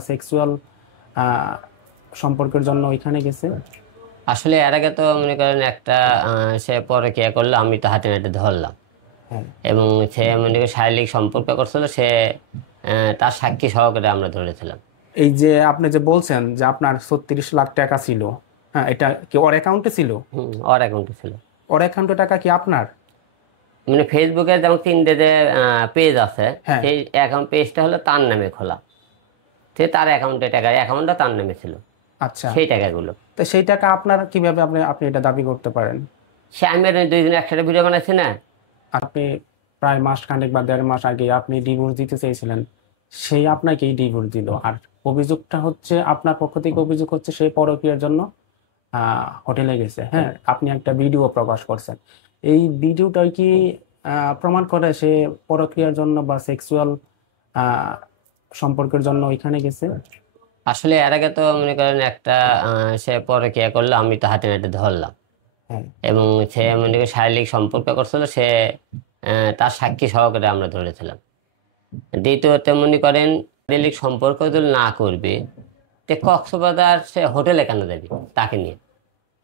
Sexual সম্পর্কের জন্য ওইখানে গেছে। আসলে এর আগে তো মনে করেন একটা সে পরকীয়া করলো, আমি তো হাতে নাতে ধরলাম। হ্যাঁ, এবং সে মনে করেন শারীরিক সম্পর্ক করছিল, সে তার সাক্ষী সহকারে আমরা ধরেছিলাম। এই যে আপনি যে বলছেন যে আপনার 36 লাখ টাকা ছিল, হ্যাঁ, এটা কি ওর অ্যাকাউন্টে ছিল? ওর অ্যাকাউন্টে ছিল। ওর অ্যাকাউন্টে টাকা কি আপনার? মানে ফেসবুকে যেমন তিনটে যে পেজ আছে, হ্যাঁ। সেই অ্যাকাউন্ট পেজটা হলো তার নামে খোলা। সে তার অ্যাকাউন্টে টাকা, অ্যাকাউন্টটা তার নামে ছিল, আচ্ছা, সেই টাকাগুলো। তো সেই টাকা আপনার কিভাবে আপনি আপনি এটা দাবি করতে পারেন? সে আমি আর দুইজন একসাথে ভিডিও বানাইছি না। আপনি প্রায় মাস খানেক বা 1.5 মাস আগে আপনি ডিভোর্স দিতে চেয়েছিলেন, সেই আপনাকেই ডিভোর্স দিল। আর অভিযোগটা হচ্ছে, আপনার পক্ষ থেকে অভিযোগ হচ্ছে সে পরকীয়ার জন্য হোটেলে গেছে। হ্যাঁ, আপনি একটা ভিডিও প্রকাশ করছেন। এই ভিডিওটাই কি প্রমাণ করে সে পরক্রিয়ার জন্য বা সেক্সুয়াল সম্পর্কের জন্য ওইখানে গেছে? আসলে এর আগে তো মনে করেন একটা সে পরকীয়া করলো, আমি তো হাতে নাতে ধরলাম। হ্যাঁ। এবং সে মনে করেন শারীরিক সম্পর্ক করছিল, সে তার সাক্ষী সহকারে আমরা ধরেছিলাম। দ্বিতীয়ত মনে করেন শারীরিক সম্পর্ক যদি না করবে, তে কক্সবাজার সে হোটেলে কেন যাবে তাকে নিয়ে?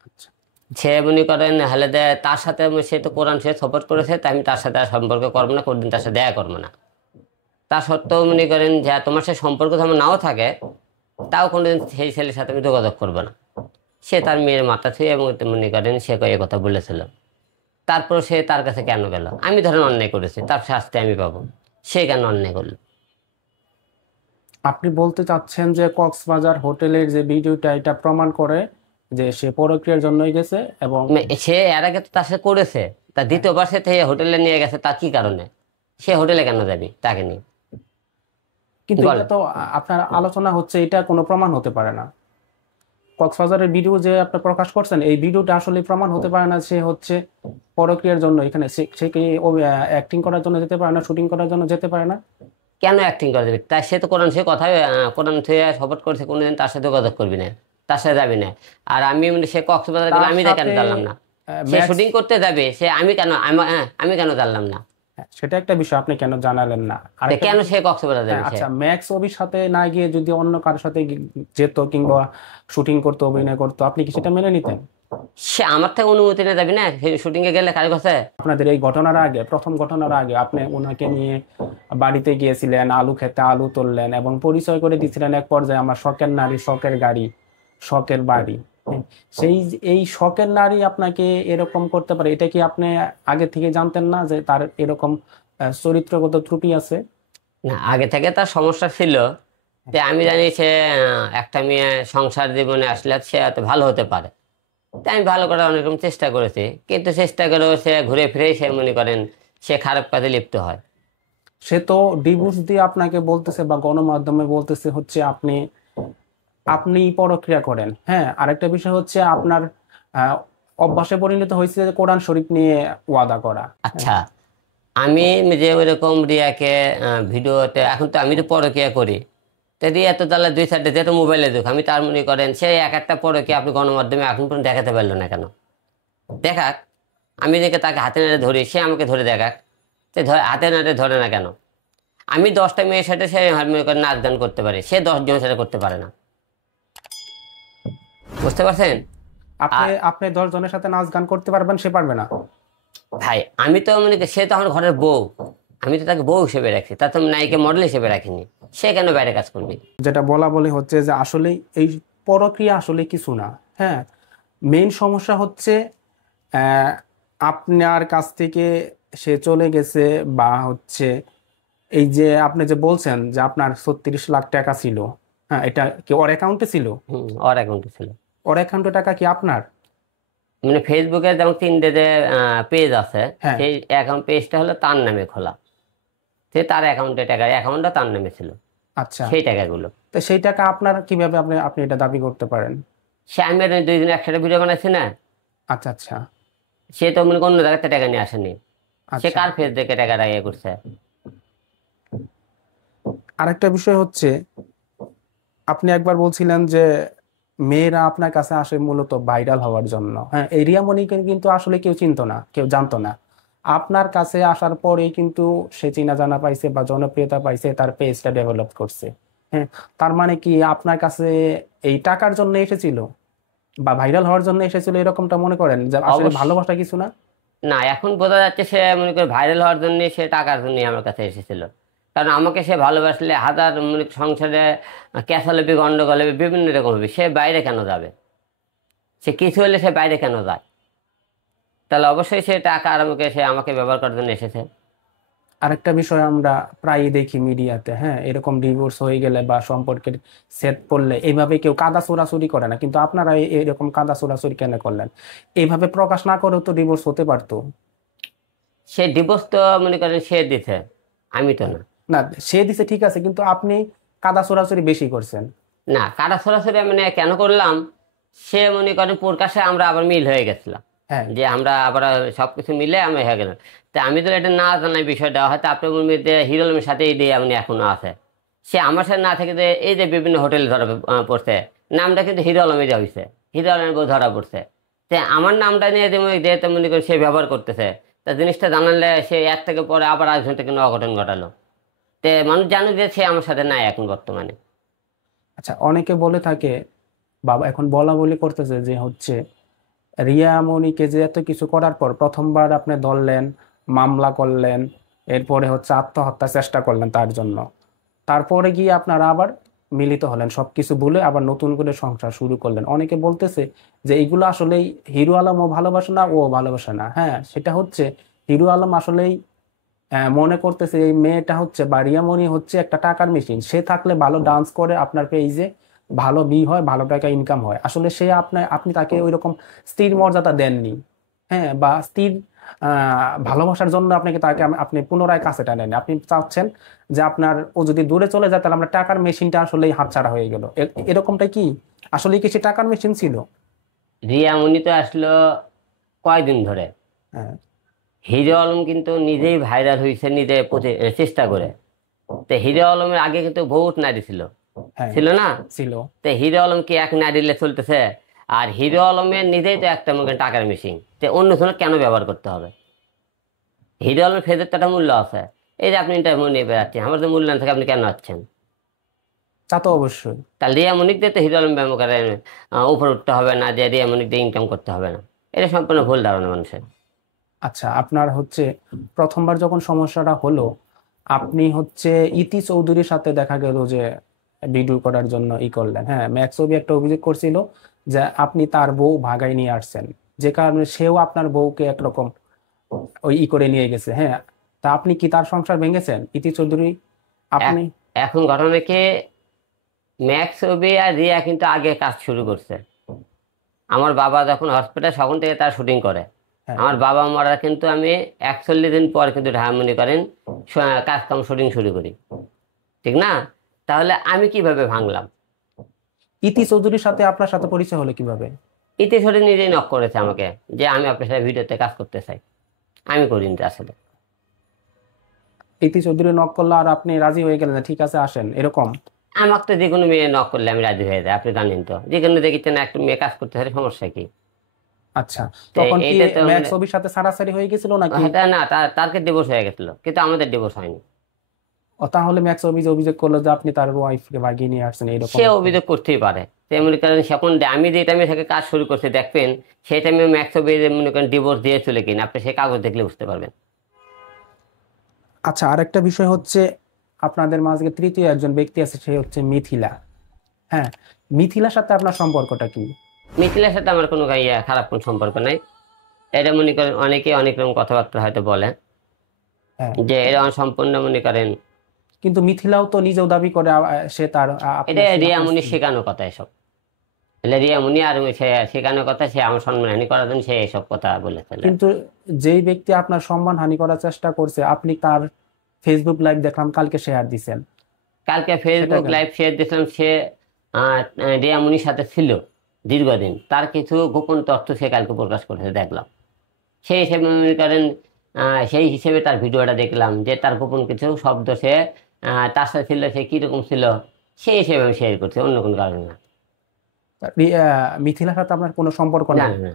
আচ্ছা। সে মনে করেন হলে তার সাথে সে তো কোরআন সে সাপোর্ট করেছে, তাই আমি তার সাথে আর সম্পর্ক করবো না, কোনদিন তার সাথে দেখা করবো না। তা সত্ত্বেও মনে করেন যে তোমার সে সম্পর্ক যেমন নাও থাকে, তাও কোনোদিন সেই ছেলের সাথে আমি যোগাযোগ করবো না। সে তার মেয়ের মাথা ছুঁয়ে এবং মনে করেন সে কয়ে কথা বলেছিল। তারপর সে তার কাছে কেন গেল? আমি ধরেন অন্যায় করেছি, তার শাস্তি আমি পাবো, সে কেন অন্যায় করলো? আপনি বলতে চাচ্ছেন যে কক্সবাজার হোটেলের যে ভিডিওটা, এটা প্রমাণ করে যে সে পরক্রিয়ার জন্যই গেছে এবং সে এর আগে তো তার সাথে করেছে, তা হ্যাঁ, দ্বিতীয়বার সে হোটেলে নিয়ে গেছে, তার কি কারণে? সে হোটেলে কেন যাবি তাকে নিয়ে? কিন্তু বল। এটা তো আপনার আলোচনা হচ্ছে, এটা কোনো প্রমাণ হতে পারে না। কক্সবাজারের ভিডিও যে আপনি প্রকাশ করছেন, এই ভিডিওটা আসলে প্রমাণ হতে পারে না সে হচ্ছে পরক্রিয়ার জন্য এখানে। সে কি অ্যাক্টিং করার জন্য যেতে পারে না, শুটিং করার জন্য যেতে পারে না? কেন অ্যাক্টিং করে দেবে? তাই সে তো কোরআন সে কথায় কোরআন থেকে সাপোর্ট করেছে, কোনোদিন তার সাথে যোগাযোগ করবি না, তার সাথে যাবি না। আর আমি সে কক্সবাজার গেলে তার আমি তা কেন সাথে জানলাম না? সে ম্যাক্স, শুটিং করতে যাবে, সে আমি কেন আমি কেন জানলাম না? সেটা একটা বিষয়, আপনি কেন জানালেন না? তো আরেকটা কেন বিষয়, সে কক্সবাজার যাবে সে? আচ্ছা, ম্যাক্স অভির সাথে না গিয়ে যদি অন্য কারোর সাথে যেত কিংবা শুটিং করতো, অভিনয় করতো, আপনি কি সেটা মেনে নিতেন? সে আমার থেকে অনুমতি নিয়ে যাবি না শুটিং এ গেলে কার কাছে? আপনাদের এই ঘটনার আগে, প্রথম ঘটনার আগে আপনি ওনাকে নিয়ে বাড়িতে গিয়েছিলেন, আলু খেতে আলু তুললেন এবং পরিচয় করে দিয়েছিলেন এক পর্যায়ে আমার শখের নারী, শখের গাড়ি, শখের বাড়ি। হ্যাঁ, এই শখের নারী আপনাকে এরকম করতে পারে, এটা কি আপনি আগে থেকে জানতেন না যে তার এরকম চরিত্রগত ত্রুটি আছে? না, আগে থেকে তার সমস্যা ছিল। যে আমি জানি সে একটা মেয়ে সংসার জীবনে আসলে সে এত ভালো হতে পারে। তাই আমি ভালো করার অনেক রকম চেষ্টা করেছি, কিন্তু চেষ্টা করেও সে ঘুরে ফিরে সে মনে করেন সে খারাপ কাজে লিপ্ত হয়। সে তো ডিভোর্স দিয়ে আপনাকে বলতেছে বা গণমাধ্যমে বলতেছে হচ্ছে আপনি আপনি পরক্রিয়া করেন। হ্যাঁ, আরেকটা বিষয় হচ্ছে আপনার আহ, অভ্যাসে পরিণত হয়েছে যে কোরআন শরীফ নিয়ে ওয়াদা করা। হ্যাঁ। আচ্ছা, আমি যে ওইরকম রিয়াকে ভিডিওতে, এখন তো আমি তো পরকিয়া করি, তো রিয়া তো তাহলে দুই সাইডে যেটা মোবাইলে দেখ, আমি তার মনে করেন সে এক একটা পরকিয়া আপনি গণমাধ্যমে এখন পর্যন্ত দেখাতে পারলো না কেন? দেখাক। আমি দেখে তাকে হাতে নাড়ে ধরি, সে আমাকে ধরে দেখাক। সে হাতে নাড়ে ধরে না কেন? আমি 10টা মেয়ের সাথে সে মনে করেন নাচ গান করতে পারে, সে 10 জনের সাথে করতে পারে না। বুঝতে পারছেন? আপনি আর আপনি 10 জনের সাথে নাচ গান করতে পারবেন, সে পারবে না? ভাই, আমি তো মনে করি সে তো আমার ঘরের বউ, আমি তো তাকে বউ হিসেবে রাখছি, তা তো নায়িকা মডেল হিসেবে রাখিনি। সে কেন বাইরে কাজ করবে? যেটা বলা বলি হচ্ছে যে আসলে এই পরক্রিয়া আসলে কিছু না। হ্যাঁ, মেইন সমস্যা হচ্ছে আহ, আপনার কাছ থেকে সে চলে গেছে, বা হচ্ছে এই যে আপনি যে বলছেন যে আপনার 36 লাখ টাকা ছিল, হ্যাঁ, এটা কি ওর অ্যাকাউন্টে ছিল? ওর অ্যাকাউন্টে ছিল। ওর অ্যাকাউন্টে টাকা কি আপনার? মানে ফেসবুকে যেমন তিনটে যে পেজ আছে, হ্যাঁ। সেই অ্যাকাউন্ট পেজটা হলো তার নামে খোলা। সে তার অ্যাকাউন্টে টাকা, অ্যাকাউন্টটা তার নামে ছিল, আচ্ছা, সেই টাকাগুলো। তো সেই টাকা আপনার কিভাবে আপনি আপনি এটা দাবি করতে পারেন? সে আমি আর দুইজন একসাথে ভিডিও বানাইছি না। আচ্ছা, আচ্ছা, সে তো মনে করেন অন্য জায়গাতে টাকা নিয়ে আসেনি। সে আচ্ছা। কার ফেস দেখে টাকাটা ইয়ে করছে? আরেকটা বিষয় হচ্ছে, আপনি একবার বলছিলেন যে মেয়েরা আপনার কাছে আসে মূলত ভাইরাল হওয়ার জন্য। হ্যাঁ, এই রিয়া মনিকে কিন্তু আসলে কেউ চিনতো না, কেউ জানতো না। আপনার কাছে আসার পরেই কিন্তু সে চিনা জানা পাইছে বা জনপ্রিয়তা পাইছে, তার পেজটা ডেভেলপ করছে। হ্যাঁ, তার মানে কি আপনার কাছে এই টাকার জন্য এসেছিল বা ভাইরাল হওয়ার জন্য এসেছিল, এরকমটা মনে করেন যে আসলে অবশ্য ভালোবাসা কিছু না? না, এখন বোঝা যাচ্ছে সে মনে করে ভাইরাল হওয়ার জন্য, সে টাকার জন্য আমার কাছে এসেছিল। কারণ আমাকে সে ভালোবাসলে হাজার মনে সংসারে ক্যাসালবি গন্ডগোল হবে, বিভিন্ন রকম হবে, সে বাইরে কেন যাবে? সে কিছু হলে সে বাইরে কেন যায়? তাহলে অবশ্যই সে টাকা আর আমাকে ব্যবহার করার জন্য এসেছে। আরেকটা বিষয় আমরা প্রায়ই দেখি মিডিয়াতে, হ্যাঁ, এরকম ডিভোর্স হয়ে গেলে বা সম্পর্কের ছেদ পড়লে এইভাবে কেউ কাদা ছোড়াছুড়ি করে না, কিন্তু আপনারা এরকম কাদা ছোড়াছুড়ি কেন করলেন? এইভাবে প্রকাশ না করেও তো ডিভোর্স হতে পারতো। সে ডিভোর্স তো মনে করেন সে দিছে, আমি তো না। না, সে দিছে ঠিক আছে, কিন্তু আপনি কাদা ছোড়াছুড়ি বেশি করছেন। না, কাটা সরাসরি মানে কেন করলাম, সে মনে করেন প্রকাশে আমরা আবার মিল হয়ে গেছিলাম, হ্যাঁ, যে আমরা আবার সবকিছু মিলে আমি হয়ে গেলাম। তা আমি তো এটা না জানাই বিষয়টা, হয়তো আপনার মধ্যে হিরো আলমের সাথে এই দিয়ে আপনি এখনো আছে, সে আমার সাথে না থেকে যে এই যে বিভিন্ন হোটেলে ধরা পড়ছে, নামটা কিন্তু হিরো আলমে যা হয়েছে, হিরো আলমের বউ ধরা পড়ছে। তো আমার নামটা নিয়ে যেহেতু মনে করি সে ব্যবহার করতেছে, তা জিনিসটা জানালে সে এক থেকে পরে আবার আরেকজন থেকে অঘটন ঘটালো। তে মানুষ জানুক যে সে আমার সাথে নাই এখন বর্তমানে। আচ্ছা, অনেকে বলে থাকে, বাবা এখন বলা বলি করতেছে যে হচ্ছে রিয়া মনিকে যে এত কিছু করার পর প্রথমবার আপনি ধরলেন, মামলা করলেন, এরপরে হচ্ছে আত্মহত্যা চেষ্টা করলেন তার জন্য, তারপরে গিয়ে আপনারা আবার মিলিত হলেন, সবকিছু ভুলে আবার নতুন করে সংসার শুরু করলেন। অনেকে বলতেছে যে এগুলো আসলেই হিরো আলম ও ভালোবাসে না, ও ভালোবাসে না। হ্যাঁ, সেটা হচ্ছে হিরো আলম আসলেই মনে করতেছে এই মেয়েটা হচ্ছে বা রিয়ামণি হচ্ছে একটা টাকার মেশিন, সে থাকলে ভালো ডান্স করে আপনার পেজে ভালো ভিউ হয়, ভালো টাকা ইনকাম হয়। আসলে সে আপনি তাকে ওইরকম স্ত্রীর মর্যাদা দেননি, হ্যাঁ, বা স্ত্রীর ভালোবাসার জন্য আপনাকে তাকে আপনি পুনরায় কাছে টানেন। আপনি চাচ্ছেন যে আপনার ও যদি দূরে চলে যায় তাহলে আমরা টাকার মেশিনটা আসলেই হাতছাড়া হয়ে গেল, এরকমটা কি? আসলে কি সে টাকার মেশিন ছিল? রিয়া মুনি তো আসলো কয়দিন ধরে। হ্যাঁ, হিরো আলম কিন্তু নিজেই ভাইরাল হয়েছে নিজে চেষ্টা করে। তো হিরো আলমের আগে কিন্তু বহুত নারী ছিল, হ্যাঁ, ছিল না? ছিল। তো হিরো আলম কি এক নারীলে চলতেছে? আর হিরো আলমের নিজেই তো একটা মনে করেন টাকার মেশিন, তো অন্য জনের কেন ব্যবহার করতে হবে? হিরো আলমের ফেজের তো একটা মূল্য আছে। এই যে আপনি ইন্টারভিউ নিয়ে বেড়াচ্ছেন, আমার তো মূল্যায়ন থেকে আপনি কেন আছেন? তা তো অবশ্যই। তাহলে রিয়া মনিক দিয়ে তো হিরো আলম ব্যবহার উপরে উঠতে হবে না, যে রিয়া মনিক দিয়ে ইনকাম করতে হবে না। এটা সম্পূর্ণ ভুল ধারণা মানুষের। আচ্ছা, আপনার হচ্ছে প্রথমবার যখন সমস্যাটা হলো, আপনি হচ্ছে ইতি চৌধুরীর সাথে দেখা গেল যে ভিডিও করার জন্য করলেন, হ্যাঁ, ম্যাক্সবি একটা অভিযোগ করছিল যে আপনি তার বউ ভাগায় নিয়ে আসছেন, যে কারণে সেও আপনার বউকে একরকম ওই করে নিয়ে গেছে, হ্যাঁ। তা আপনি কি তার সংসার ভেঙেছেন ইতি চৌধুরী? আপনি? এখ- এখন ঘটনা কি, ম্যাক্স ওবি আর রিয়া কিন্তু আগে কাজ শুরু করছে। আমার বাবা যখন হসপিটাল তখন থেকে তার শুটিং করে। হ্যাঁ, আমার বাবা মরার কিন্তু আমি 41 দিন পর কিন্তু ঢাকা মনে করেন কাজ কাম শুটিং শুরু করি, ঠিক না? তাহলে আমি কিভাবে ভাঙলাম? ইতি চৌধুরীর সাথে আপনার সাথে পরিচয় হলো কিভাবে? ইতি সরে নিজেই নক করেছে আমাকে, যে আমি আপনার সাথে ভিডিওতে কাজ করতে চাই। আমি করিনি আসলে। ইতি চৌধুরী নক করলো আর আপনি রাজি হয়ে গেলেন যে ঠিক আছে আসেন, এরকম? আমাকে তো যে কোনো মেয়ে নক করলে আমি রাজি হয়ে যাই, আপনি জানেন তো, যে কোনো দেখেছেন একটা মেয়ে কাজ করতে চাই, সমস্যা কি? আচ্ছা, তো তখন কি এইটা তো ম্যাক্স ছবির সাথে ছাড়াছাড়ি হয়ে গেছিল নাকি? হ্যাঁ, না, তারকে ডিভোর্স হয়ে গেছিল, কিন্তু আমাদের ডিভোর্স হয়নি। ও, তাহলে ম্যাক্স অভিযোগ করলো যে আপনি তার ওয়াইফকে ভাগিয়ে নিয়ে আসছেন, এরকম? সে অভিযোগ করতেই পারে। তো মনে করেন সেখন আমি যে টাইমে থেকে কাজ শুরু করতে দেখবেন, সেই টাইমে ম্যাক্স মনে করেন ডিভোর্স দিয়ে চলে কিনা, আপনি সেই কাগজ দেখলে বুঝতে পারবেন। আচ্ছা, আরেকটা বিষয় হচ্ছে আপনাদের মাঝে তৃতীয় একজন ব্যক্তি আছে, সে হচ্ছে মিথিলা। হ্যাঁ, মিথিলার সাথে আপনার সম্পর্কটা কি? মিথিলার সাথে আমার কোনো খারাপ কোনো সম্পর্ক নাই। এটা মনে করেন অনেকে অনেক রকম কথাবার্তা হয়তো বলে, হ্যাঁ, যে এটা সম্পূর্ণ মনে করেন, কিন্তু মিথিলাও তো নিজেও দাবি করে সে তার এটা আপনার আপনার রিয়ামণি স্ত্রী। শেখানো কথা এসব। એટલે রিয়ামণি আর সে শেখানোর কথা, সে আমার সম্মানহানি করার জন্য সে এসব কথা বলেছে। কিন্তু যেই ব্যক্তি আপনার সম্মান হানি করার চেষ্টা করছে, আপনি তার ফেসবুক লাইভ দেখলাম কালকে শেয়ার দিছেন, কালকে সেটা ফেসবুক কেন? লাইভ শেয়ার দিয়েছিলাম, সে রিয়ামণির সাথে ছিল দীর্ঘদিন, তার কিছু গোপন তথ্য সে কালকে প্রকাশ করেছে দেখলাম। সেই হিসেবে মনে করেন সেই হিসেবে তার ভিডিওটা দেখলাম, যে তার গোপন কিছু শব্দ সে তার সাথে ছিল, সে কিরকম ছিল, সেই হিসেবে আমি শেয়ার করছি, অন্য কোনো কারণে না। মিথিলার সাথে আপনার কোনো সম্পর্ক না, নাই? না, না।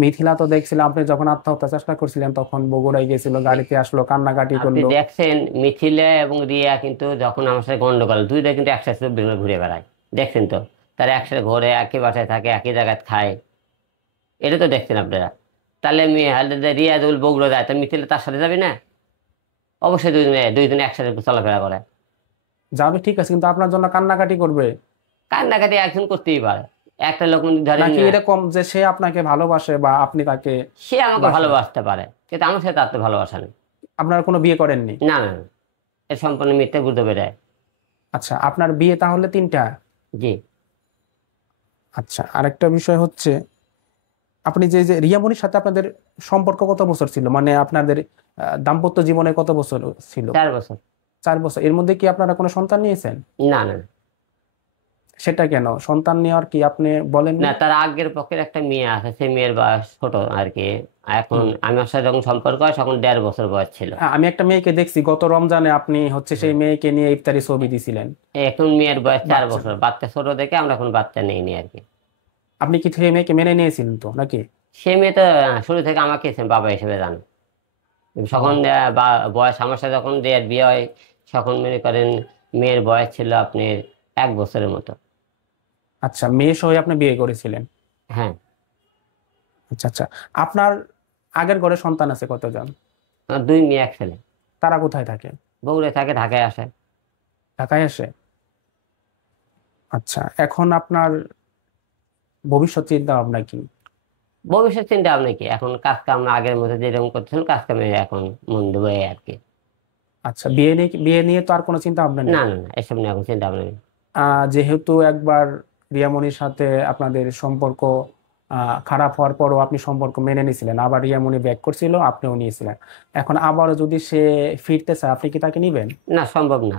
মিথিলা তো দেখছিলাম আপনি যখন আত্মহত্যা চেষ্টা করছিলেন তখন বগুড়ায় গেছিল, গাড়িতে আসলো, কান্নাকাটি আপনি করলো। দেখছেন মিথিলা এবং রিয়া কিন্তু যখন আমার সাথে গন্ডগোল, দুইটা কিন্তু একসাথে ঘুরে বেড়ায়, দেখছেন তো? তারা একসাথে ঘরে একই বাসায় থাকে, একই জায়গায় খায়, এটা তো দেখছেন আপনারা। তাহলে রিয়া যদি বগুড়া যায়, তো মিথিলা তার সাথে যাবে না? অবশ্যই দুইজনে একসাথে চলাফেরা করে। যাবে ঠিক আছে, কিন্তু আপনার জন্য কান্নাকাটি করবে? কান্নাকাটি একজন করতেই পারে, একটা লোক ধরেন নাকি এরকম যে সে আপনাকে ভালোবাসে বা আপনি তাকে সে আমাকে বাসেন? ভালোবাসতে পারে, কিন্তু আমার সাথে তার তো ভালোবাসা নেই। আপনারা কোনো বিয়ে করেননি? না না না, এ সম্পূর্ণ মিথ্যে ঘুরতে বেড়ায়। আচ্ছা, আপনার বিয়ে তাহলে 3টা? জি। আচ্ছা, আরেকটা বিষয় হচ্ছে, আপনি যে রিয়ামণির সাথে আপনাদের সম্পর্ক কত বছর ছিল, মানে আপনাদের দাম্পত্য জীবনে কত বছর ছিল? 4 বছর। 4 বছর। এর মধ্যে কি আপনারা কোনো সন্তান নিয়েছেন? না না সেটা কেন সন্তান নেওয়ার কি আপনি না, বলেননি? তার আগের পক্ষের একটা মেয়ে আছে, সেই মেয়ের বয়স ছোট আর কি। এখন হুম। আমার সাথে যখন সম্পর্ক হয় তখন 1.5 বছর বয়স ছিল। হ্যাঁ, আমি একটা মেয়েকে দেখছি গত রমজানে, আপনি হচ্ছে সেই হ্যাঁ। মেয়েকে নিয়ে ইফতারি ছবি দিছিলেন। এখন মেয়ের বয়স চার বাচ্চা, বছর বাচ্চা ছোট দেখে আমরা এখন বাচ্চা নেইনি আর কি। আপনি কি সেই মেয়েকে মেনে নিয়েছিলেন তো নাকি? সে মেয়ে তো শুরু থেকে আমাকে বাবা হিসেবে জানে। তখন ও বয়স আমার সাথে যখন দেয়ার বিয়ে হয়, তখন মনে করেন মেয়ের বয়স ছিল আপনি 1 বছরের মতো। আচ্ছা, মেয়ে সহ আপনি বিয়ে করেছিলেন? হ্যাঁ। আচ্ছা আচ্ছা। আপনার আগের ঘরে সন্তান আছে কতজন? আমার 2 মেয়ে 1 ছেলে। তারা কোথায় থাকে? বগুড়ায় থাকে, ঢাকায় আসে। ঢাকায় আসে? আচ্ছা, এখন আপনার ভবিষ্যৎ চিন্তা ভাবনা কি? ভবিষ্যৎ চিন্তা ভাবনা কি, এখন কাজ কাম আগের মতো যেরকম করতেছেন কাজ কামে এখন মন দেবো এই আর কি। আচ্ছা, বিয়ে নিয়ে তো আর কোনো চিন্তা ভাবনা না নেই? না না, এসব নিয়ে এখন চিন্তা ভাবনা নেই। যেহেতু একবার রিয়ামনির সাথে আপনাদের সম্পর্ক খারাপ হওয়ার পরও আপনি সম্পর্ক মেনে নিয়েছিলেন, আবার রিয়ামনি ব্যাক করছিল, আপনিও নিয়েছিলেন, এখন আবারও যদি সে ফিরতে চায় আপনি কি তাকে নিবেন? না, সম্ভব না।